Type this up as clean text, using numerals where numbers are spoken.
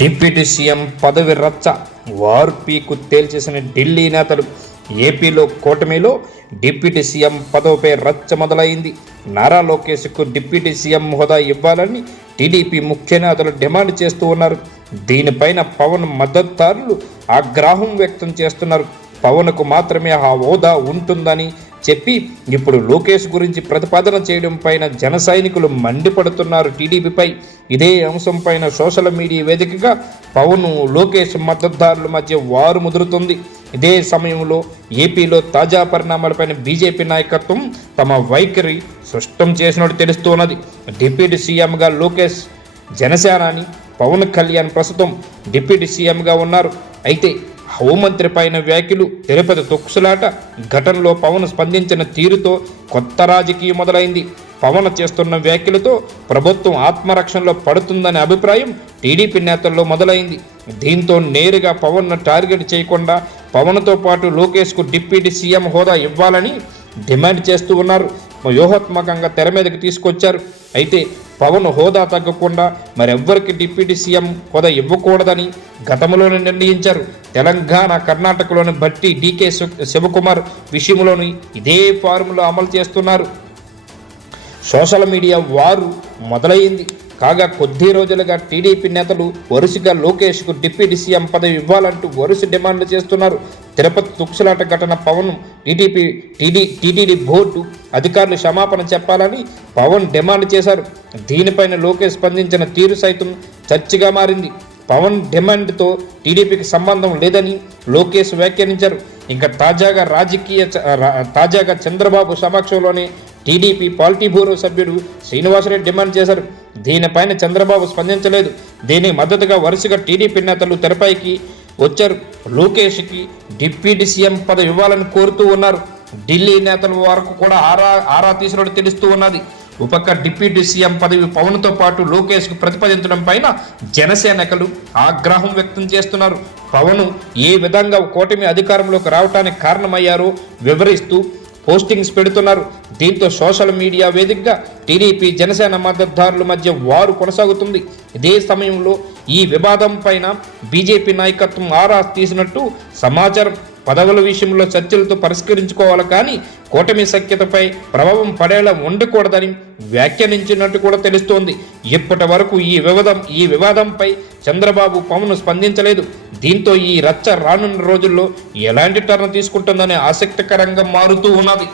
Deputy CM పదవి రచ్చ వార్పీకు తేల్చేసిన ఢిల్లీ నేతలు. ఏపీలో కూటమిలో డిప్యూటీ సీఎం పదవిపై రచ్చ మొదలైంది. నారా లోకేష్కు డిప్యూటీ సీఎం హోదా ఇవ్వాలని టీడీపీ ముఖ్య నేతలు డిమాండ్ చేస్తూ ఉన్నారు. దీనిపైన పవన్ మద్దతుదారులు ఆగ్రహం వ్యక్తం చేస్తున్నారు. పవన్కు మాత్రమే ఆ హోదా ఉంటుందని చెప్పి ఇప్పుడు లోకేష్ గురించి ప్రతిపాదన చేయడం పైన జన సైనికులు మండిపడుతున్నారు టీడీపీపై. ఇదే అంశం పైన సోషల్ మీడియా వేదికగా పవన్ లోకేష్ మద్దతుదారుల మధ్య వారు ముదురుతుంది. ఇదే సమయంలో ఏపీలో తాజా పరిణామాలపైన బీజేపీ నాయకత్వం తమ వైఖరి స్పష్టం చేసినట్టు తెలుస్తున్నది. డిప్యూటీ సీఎంగా లోకేష్ జనసేనాని పవన్ కళ్యాణ్ ప్రస్తుతం డిప్యూటీ సీఎంగా ఉన్నారు. అయితే హోంమంత్రి పైన వ్యాఖ్యలు, తిరుపతి తొక్కుసలాట ఘటనలో పవన్ స్పందించిన తీరుతో కొత్త రాజకీయం మొదలైంది. పవన్ చేస్తున్న వ్యాఖ్యలతో ప్రభుత్వం ఆత్మరక్షణలో పడుతుందనే అభిప్రాయం టీడీపీ నేతల్లో మొదలైంది. దీంతో నేరుగా పవన్ను టార్గెట్ చేయకుండా పవన్తో పాటు లోకేష్కు డిప్యూటీ సీఎం హోదా ఇవ్వాలని డిమాండ్ చేస్తూ ఉన్నారు. వ్యూహాత్మకంగా తెర మీదకి తీసుకొచ్చారు. అయితే పవన్ హోదా తగ్గకుండా మరెవ్వరికి డిప్యూటీ సీఎం హోదా ఇవ్వకూడదని గతంలోనే నిర్ణయించారు. తెలంగాణ, కర్ణాటకలోని బట్టి డీకే శివకుమార్ విషయంలోని ఇదే ఫార్ములా అమలు చేస్తున్నారు. సోషల్ మీడియా వారు మొదలైంది. కాగా కొద్ది రోజులుగా టీడీపీ నేతలు వరుసగా లోకేష్కు డిప్యూటీ సీఎం పదవి ఇవ్వాలంటూ వరుస డిమాండ్లు చేస్తున్నారు. తిరుపతి తొక్కుసలాట ఘటన పవన్ టీటీడీ బోర్డు అధికారులు క్షమాపణ చెప్పాలని పవన్ డిమాండ్ చేశారు. దీనిపైన లోకేష్ స్పందించిన తీరు సైతం చర్చగా మారింది. పవన్ డిమాండ్తో టీడీపీకి సంబంధం లేదని లోకేష్ వ్యాఖ్యానించారు. ఇంకా తాజాగా చంద్రబాబు సమక్షంలోనే టీడీపీ పాలిటీ బ్యూరో సభ్యుడు శ్రీనివాసరెడ్డి డిమాండ్ చేశారు. దీనిపైన చంద్రబాబు స్పందించలేదు. దీనికి మద్దతుగా వరుసగా టీడీపీ నేతలు తెరపైకి వచ్చారు. లోకేష్కి డిప్యూటీ సీఎం పదవి ఇవ్వాలని కోరుతూ ఉన్నారు. ఢిల్లీ నేతల వరకు కూడా ఆరా తీసినట్టు తెలుస్తూ ఉన్నది. ఉపక డిప్యూటీ సీఎం పదవి పవన్తో పాటు లోకేష్కు ప్రతిపాదించడం పైన జనసేనకులు ఆగ్రహం వ్యక్తం చేస్తున్నారు. పవన్ ఏ విధంగా కూటమి అధికారంలోకి రావడానికి కారణమయ్యారో వివరిస్తూ పోస్టింగ్స్ పెడుతున్నారు. దీంతో సోషల్ మీడియా వేదికగా టీడీపీ జనసేన మద్దతుదారుల మధ్య వారు కొనసాగుతుంది. ఇదే సమయంలో ఈ వివాదం పైన బీజేపీ నాయకత్వం ఆరా తీసినట్టు సమాచారం. పదవుల విషయంలో చర్చలతో పరిష్కరించుకోవాలి కానీ కూటమి సఖ్యతపై ప్రభావం పడేలా ఉండకూడదని వ్యాఖ్యానించినట్టు కూడా తెలుస్తోంది. ఇప్పటి వరకు ఈ వివాదంపై చంద్రబాబు పవన్ స్పందించలేదు. దీంతో ఈ రచ్చ రానున్న రోజుల్లో ఎలాంటి టర్న్ తీసుకుంటుందనే ఆసక్తికరంగా మారుతూ ఉన్నది.